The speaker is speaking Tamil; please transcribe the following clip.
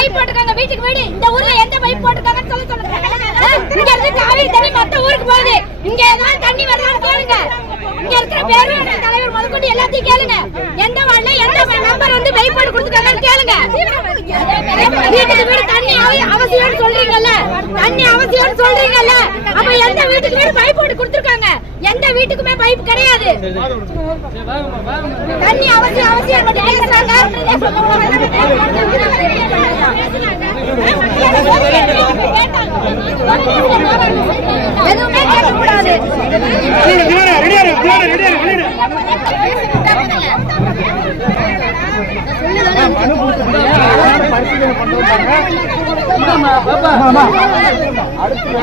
பைப் போட்டுருக்காங்க வீட்டுக்கு வீடு. இந்த ஊர்ல எந்த பைப் போட்டுருக்காங்கன்னு சொல்ல சொல்லுங்க. இங்க இருந்து காவிரி தண்ணி மத்த ஊருக்கு போகுது. இங்க ஏதாவது தண்ணி வரலாம்னு கேளுங்க. இங்க இருக்கிற பேரு தலைவர் முதற்கொண்டு எல்லாத்தையும் கேளுங்க. எந்த வார்டுல எந்த நம்பர் வந்து பைப் போட்டு கொடுத்துருக்காங்கன்னு கேளுங்க. வீட்டுக்கு வீடு தண்ணி அவசியம்னு சொல்றீங்கல்ல. தண்ணி அவசியம்னு சொல்றீங்கல்ல. அப்ப எந்த வீட்டுக்கு வீடு பைப் போட்டு கொடுத்துருக்காங்க? எந்த வீட்டுக்குமே பைப் கிடையாது. தண்ணி அவசியம் அவசியம். எதுவுமே கேட்க கூடாது அடுத்து